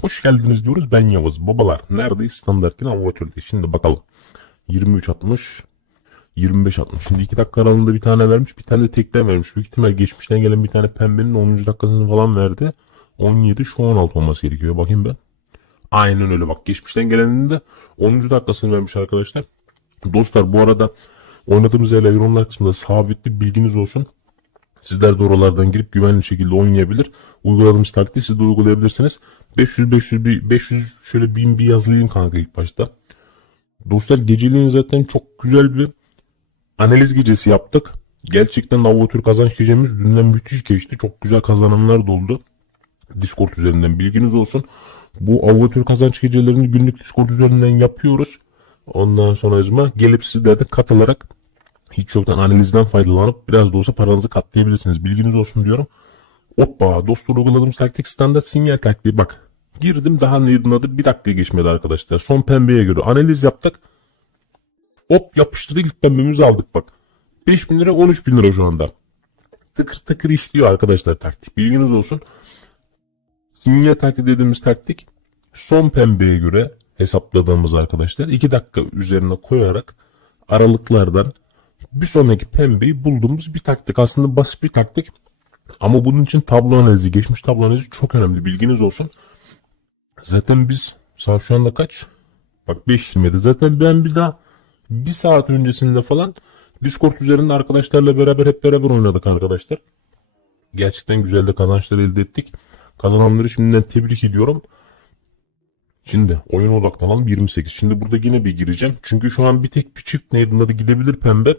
hoş geldiniz diyoruz. Ben Yavuz. Babalar neredeyiz? Standart yine amatörde. Şimdi bakalım. 23 60 25 60. Şimdi 2 dakika aralığında bir tane vermiş. Bir tane de tekten vermiş. Büyük ihtimal geçmişten gelen bir tane pembenin 10. dakikasını falan verdi. 17 şu 16 olması gerekiyor. Bakayım ben. Aynen öyle bak. Geçmişten gelenin de 10. dakikasını vermiş arkadaşlar. Dostlar bu arada oynadığımız yerler yorumlar kısmında sabitli bilginiz olsun. Sizler de oralardan girip güvenli şekilde oynayabilir. Uyguladığımız taktiği siz de uygulayabilirsiniz. 500 500 bir 500 şöyle 1000 bir yazayım kanka ilk başta. Dostlar geceliğin zaten çok güzel bir analiz gecesi yaptık. Gerçekten Avatür kazanç gecemiz dünden müthiş geçti. Çok güzel kazananlar da oldu. Discord üzerinden bilginiz olsun. Bu Avatür kazanç gecelerini günlük Discord üzerinden yapıyoruz. Ondan sonra gelip sizler de katılarak hiç yoktan analizden faydalanıp biraz da olsa paranızı katlayabilirsiniz. Bilginiz olsun diyorum. Hoppa dostlar uyguladığımız taktik standart sinyal taktiği bak. Girdim daha neydi adı bir dakika geçmedi arkadaşlar. Son pembeye göre analiz yaptık. Hop yapıştırdık ilk pembemizi aldık bak. 5000 lira 13 bin lira şu anda. Tıkır tıkır işliyor arkadaşlar taktik. Bilginiz olsun. Sinyal taktiği dediğimiz taktik son pembeye göre hesapladığımız arkadaşlar 2 dakika üzerine koyarak aralıklardan bir sonraki pembeyi bulduğumuz bir taktik. Aslında basit bir taktik. Ama bunun için tablo analizi, geçmiş tablo analizi çok önemli. Bilginiz olsun. Zaten biz saat şu anda kaç? Bak 5.27. Zaten ben bir daha bir saat öncesinde falan Discord üzerinde arkadaşlarla beraber hep beraber oynadık arkadaşlar. Gerçekten güzel de kazançlar elde ettik. Kazananları şimdiden tebrik ediyorum. Şimdi oyuna odaklanalım 28. Şimdi burada yine bir gireceğim. Çünkü şu an bir tek bir çift neydi adı gidebilir pembe.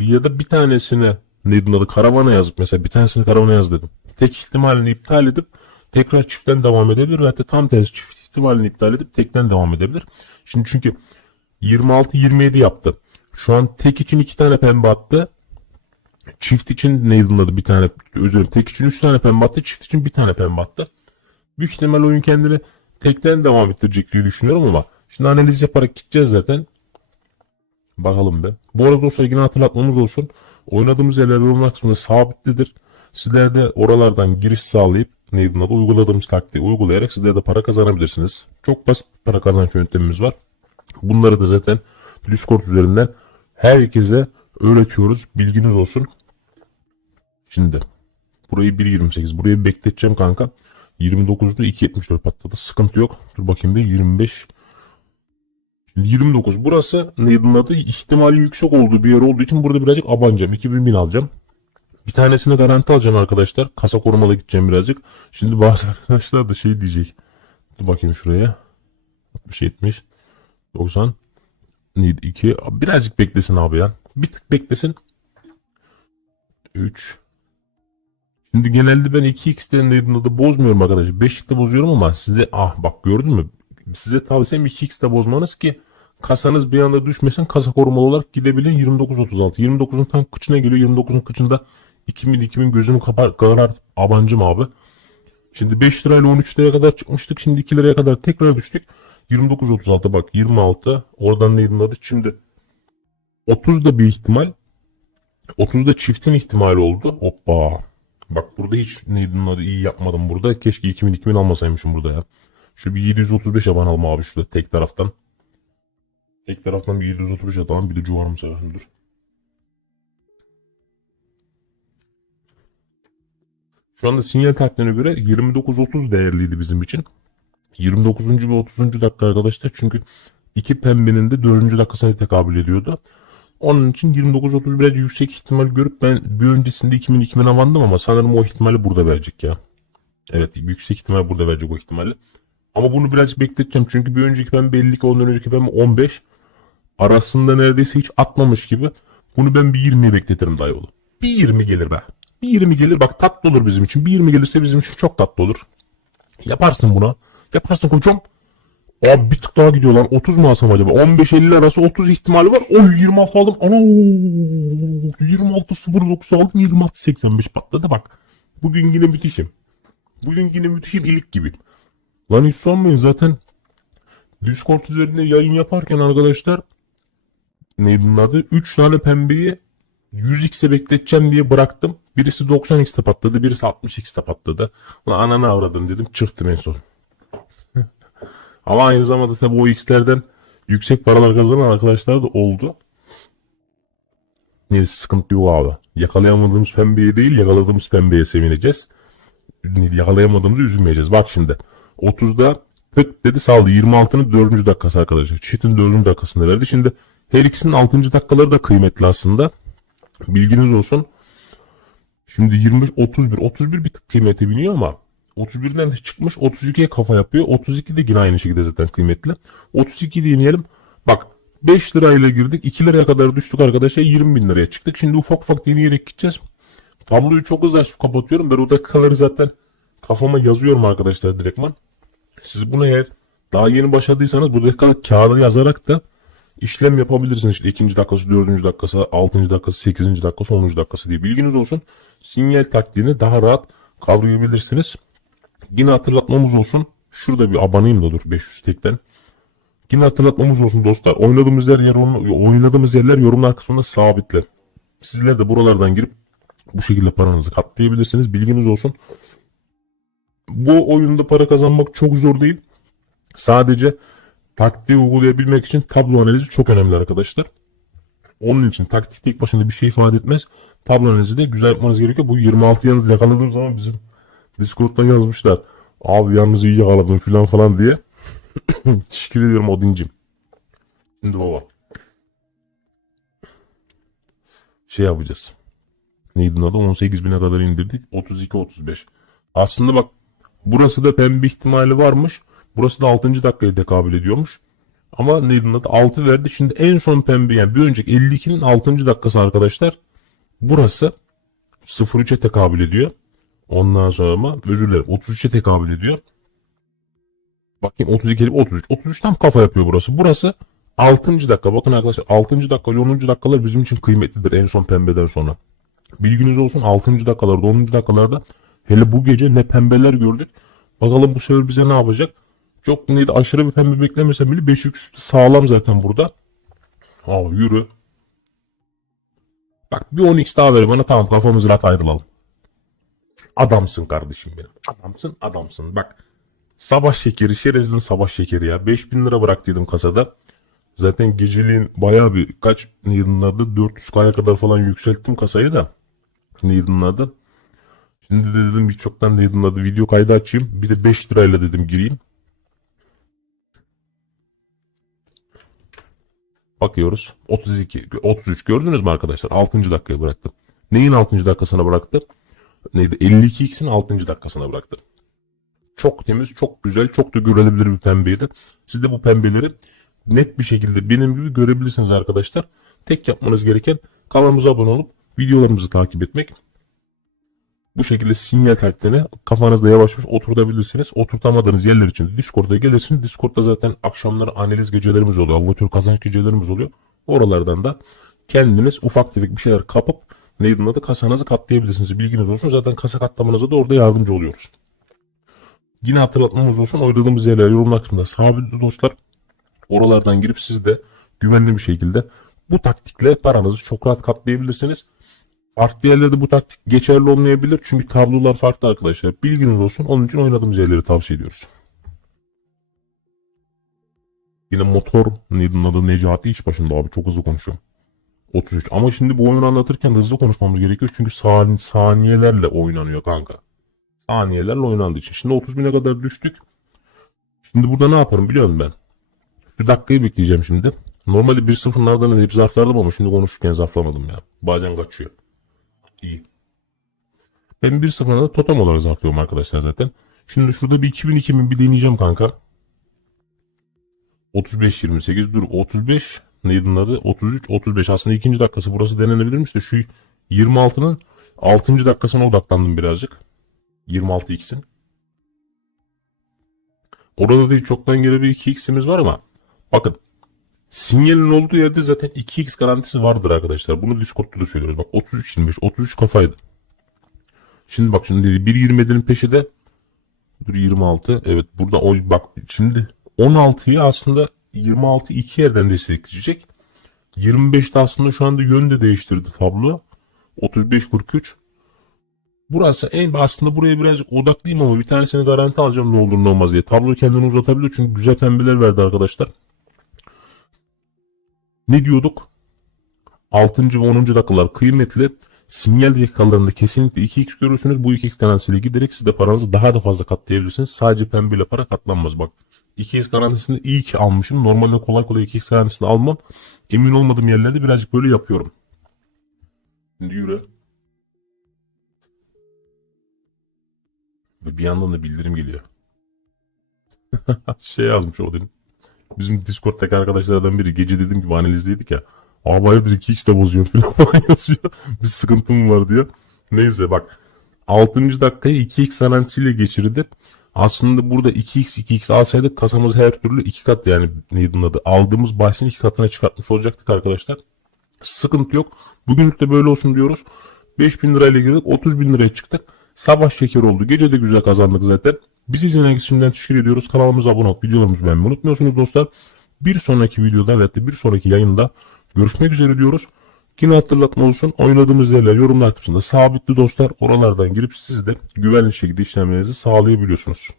Ya da bir tanesine neydi adı karavana yazıp mesela bir tanesini karavana yaz dedim. Tek ihtimalini iptal edip tekrar çiftten devam edebilir. Hatta tam tersi çift ihtimalini iptal edip tekten devam edebilir. Şimdi çünkü 26-27 yaptı. Şu an tek için iki tane pembe attı. Çift için neydi adı bir tane özür dilerim. Tek için üç tane pembe attı. Çift için bir tane pembe attı. Büyük ihtimal oyun kendini tekten devam ettirecek diye düşünüyorum ama şimdi analiz yaparak gideceğiz zaten. Bakalım be. Bu arada dostlar yine hatırlatmamız olsun. Oynadığımız yerler yorumlar kısmında sabitlidir. Sizler de oralardan giriş sağlayıp neydi adı uyguladığımız taktiği uygulayarak sizler de para kazanabilirsiniz. Çok basit para kazanç yöntemimiz var. Bunları da zaten Discord üzerinden herkese öğretiyoruz. Bilginiz olsun. Şimdi burayı 1.28 burayı bekleteceğim kanka. 29'da 2.74 patladı. Sıkıntı yok. Dur bakayım bir 25 Şimdi 29 burası neydi adı ihtimali yüksek olduğu bir yer olduğu için burada birazcık abanacağım. 2000 bin alacağım. Bir tanesini garanti alacağım arkadaşlar. Kasa korumalı gideceğim birazcık. Şimdi bazı arkadaşlar da şey diyecek. Dur bakayım şuraya. 60 70 90 neydi 2 birazcık beklesin abi ya. Bir tık beklesin. 3 Şimdi genelde ben 2x'ten neydi adı bozmuyorum arkadaşlar. 5'likte bozuyorum ama size ah bak gördün mü? Size tavsiyem 2x'te bozmanız ki kasanız bir anda düşmesin kasa korumalı olarak gidebilin 29.36. 29'un tam kıçına geliyor. 29'un kıçında 2000 2000 gözümü kapar karar abancım abi. Şimdi 5 lirayla 13 liraya kadar çıkmıştık. Şimdi 2 liraya kadar tekrar düştük. 29.36 bak 26 oradan neydi adı şimdi 30 da bir ihtimal 30 da çiftin ihtimali oldu. Hoppa. Bak burada hiç neydi adı iyi yapmadım burada. Keşke 2000 2000 almasaymışım burada ya. Şu bir 735 abanalım abi şurada tek taraftan. Tek taraftan bir 735 atalım bir de cuvarım severim dur. Şu anda sinyal taktiğine göre 29.30 değerliydi bizim için. 29. ve 30. dakika arkadaşlar çünkü iki pembenin de 4. dakikasına tekabül ediyordu. Onun için 29-30 biraz yüksek ihtimal görüp ben bir öncesinde 2000-2000 avandım ama sanırım o ihtimali burada verecek ya. Evet yüksek ihtimal burada verecek o ihtimali. Ama bunu biraz bekleteceğim çünkü bir önceki pembe 52 ondan önceki pembe 15. Arasında neredeyse hiç atmamış gibi. Bunu ben bir 20'ye bekletirim dayıoğlu. Bir 20 gelir be. Bir 20 gelir bak tatlı olur bizim için. Bir 20 gelirse bizim için çok tatlı olur. Yaparsın buna. Yaparsın kocam. Abi bir tık daha gidiyor lan. 30 mu alsam acaba? 15-50 arası 30 ihtimali var. Oy 26 aldım. Ana 26-09 aldım. 26-85 patladı bak. Bugün yine müthişim. Bugün yine müthişim ilik gibi. Lan hiç sormayın zaten Discord üzerinde yayın yaparken arkadaşlar neydi bunun adı? 3 tane pembeyi 100x'e bekleteceğim diye bıraktım. Birisi 90x'te patladı, birisi 60x'te patladı. Lan ananı avradım dedim, çıktım en son. Ama aynı zamanda tabii o X'lerden yüksek paralar kazanan arkadaşlar da oldu. Neyse sıkıntı yok abi. Yakalayamadığımız pembeye değil yakaladığımız pembeye sevineceğiz. Yakalayamadığımızı üzülmeyeceğiz. Bak şimdi 30'da tık dedi saldı. 26'nın 4. dakikası arkadaşlar. Çift'in 4. dakikasında verdi. Şimdi her ikisinin 6. dakikaları da kıymetli aslında. Bilginiz olsun. Şimdi 25 31 31 bir tık kıymeti biniyor ama 31'den de çıkmış 32'ye kafa yapıyor. 32 de yine aynı şekilde zaten kıymetli. 32 deneyelim. Bak 5 lirayla girdik 2 liraya kadar düştük arkadaşlar 20 bin liraya çıktık. Şimdi ufak ufak deneyerek gideceğiz. Tabloyu çok hızlı açıp kapatıyorum. Ben o dakikaları zaten kafama yazıyorum arkadaşlar direktman. Siz bunu eğer daha yeni başladıysanız bu dakikaları kağıda yazarak da işlem yapabilirsiniz. İşte ikinci dakikası, dördüncü dakikası, altıncı dakikası, sekizinci dakikası, onuncu dakikası diye bilginiz olsun. Sinyal taktiğini daha rahat kavrayabilirsiniz. Yine hatırlatmamız olsun. Şurada bir abanayım da dur 500 tekten. Yine hatırlatmamız olsun dostlar. Oynadığımız yer, yer oynadığımız yerler yorumlar kısmında sabitli. Sizler de buralardan girip bu şekilde paranızı katlayabilirsiniz. Bilginiz olsun. Bu oyunda para kazanmak çok zor değil. Sadece taktiği uygulayabilmek için tablo analizi çok önemli arkadaşlar. Onun için taktik tek başına bir şey ifade etmez. Tablo analizi de güzel yapmanız gerekiyor. Bu 26 yalnız yakaladığım zaman bizim Discord'dan yazmışlar. Abi yalnız iyi yakaladım falan falan diye. Teşekkür ediyorum Odin'cim. Şimdi baba. Şey yapacağız. Neydi adı? 18 bine kadar indirdik. 32-35. Aslında bak burası da pembe ihtimali varmış. Burası da 6. dakikaya tekabül ediyormuş. Ama neydi adı? 6 verdi. Şimdi en son pembe yani bir önceki 52'nin 6. dakikası arkadaşlar. Burası 03'e tekabül ediyor. Ondan sonra ama özür dilerim 33'e tekabül ediyor. Bakayım 32 33. 33 tam kafa yapıyor burası. Burası 6. dakika. Bakın arkadaşlar 6. dakika 10. dakikalar bizim için kıymetlidir en son pembeden sonra. Bilginiz olsun 6. dakikalarda 10. dakikalarda hele bu gece ne pembeler gördük. Bakalım bu sefer bize ne yapacak? Çok neydi aşırı bir pembe beklemesem bile 5 üstü sağlam zaten burada. Abi yürü. Bak bir 10x daha ver bana tamam kafamızı rahat ayrılalım. Adamsın kardeşim benim. Adamsın adamsın. Bak sabah şekeri şerefsizin sabah şekeri ya. 5000 lira bıraktıydım kasada. Zaten geceliğin bayağı bir kaç neydi adı 400k'ya kadar falan yükselttim kasayı da. Neydi adı. Şimdi de dedim birçoktan neydi adı video kaydı açayım. Bir de 5 lirayla dedim gireyim. Bakıyoruz. 32, 33 gördünüz mü arkadaşlar? 6. dakikaya bıraktım. Neyin 6. dakikasına bıraktı? Neydi? 52x'in 6. dakikasına bıraktı. Çok temiz, çok güzel, çok da görülebilir bir pembeydi. Siz de bu pembeleri net bir şekilde benim gibi görebilirsiniz arkadaşlar. Tek yapmanız gereken kanalımıza abone olup videolarımızı takip etmek. Bu şekilde sinyal taktiğini kafanızda yavaş yavaş oturtabilirsiniz. Oturtamadığınız yerler için Discord'a gelirsiniz. Discord'da zaten akşamları analiz gecelerimiz oluyor. Avatör kazanç gecelerimiz oluyor. Oralardan da kendiniz ufak tefek bir şeyler kapıp neydi adı kasanızı katlayabilirsiniz. Bilginiz olsun. Zaten kasa katlamanıza da orada yardımcı oluyoruz. Yine hatırlatmamız olsun. Oynadığımız yerler yorumlar kısmında sabit dostlar. Oralardan girip siz de güvenli bir şekilde bu taktikle paranızı çok rahat katlayabilirsiniz. Farklı yerlerde bu taktik geçerli olmayabilir. Çünkü tablolar farklı arkadaşlar. Bilginiz olsun. Onun için oynadığımız yerleri tavsiye ediyoruz. Yine motor neydi adı Necati iş başında abi çok hızlı konuşuyorum. 33. Ama şimdi bu oyunu anlatırken hızlı konuşmamız gerekiyor. Çünkü sani saniyelerle oynanıyor kanka. Saniyelerle oynandığı için. Şimdi 30 bine kadar düştük. Şimdi burada ne yaparım biliyor musun ben? Bir dakikayı bekleyeceğim şimdi. Normalde 1-0'lardan hep zarflardım ama şimdi konuşurken zarflamadım ya. Bazen kaçıyor. İyi. Ben 1-0'larda totem olarak zarflıyorum arkadaşlar zaten. Şimdi şurada bir 2000-2000 bir deneyeceğim kanka. 35-28 dur 35 neydi adı 33-35 aslında ikinci dakikası burası denenebilirmiş de şu 26'nın 6. dakikasına odaklandım birazcık. 26x'in. Orada da çoktan geri bir 2x'imiz var ama bakın sinyalin olduğu yerde zaten 2x garantisi vardır arkadaşlar. Bunu Discord'da da söylüyoruz. Bak 33-25 33 kafaydı. Şimdi bak şimdi 1.27'nin peşi de dur 26 evet burada o bak şimdi 16'yı aslında 26 iki yerden destekleyecek. 25'te aslında şu anda yön de değiştirdi tablo. 35-43. Burası en aslında buraya birazcık odaklıyım ama bir tanesini garanti alacağım ne olur ne olmaz diye. Tablo kendini uzatabilir çünkü güzel pembeler verdi arkadaşlar. Ne diyorduk? 6. ve 10. dakikalar kıymetli. Sinyal dakikalarında kesinlikle 2x görürsünüz. Bu 2x garantisiyle giderek siz de paranızı daha da fazla katlayabilirsiniz. Sadece pembeyle para katlanmaz bak. 2x garantisini iyi ki almışım. Normalde kolay kolay 2x garantisini almam. Emin olmadığım yerlerde birazcık böyle yapıyorum. Şimdi yürü. Ve bir yandan da bildirim geliyor. şey yazmış o dedim. Bizim Discord'daki arkadaşlardan biri gece dediğim gibi analizdeydik ya. Abi hayırdır 2x de bozuyor falan yazıyor. Bir sıkıntım var diye. Neyse bak. 6. dakikayı 2x garantisiyle geçirdi. Aslında burada 2x 2x alsaydık kasamız her türlü 2 kat yani neydi adı aldığımız bahsin 2 katına çıkartmış olacaktık arkadaşlar. Sıkıntı yok. Bugünlük de böyle olsun diyoruz. 5000 lirayla girdik 30 bin liraya çıktık. Sabah şeker oldu. Gece de güzel kazandık zaten. Bizi izleyen için teşekkür ediyoruz. Kanalımıza abone olup videolarımızı beğenmeyi unutmuyorsunuz dostlar. Bir sonraki videoda ve bir sonraki yayında görüşmek üzere diyoruz. Yine hatırlatma olsun. Oynadığımız yerler yorumlar kısmında sabitli dostlar. Oralardan girip siz de güvenli şekilde işlemlerinizi sağlayabiliyorsunuz.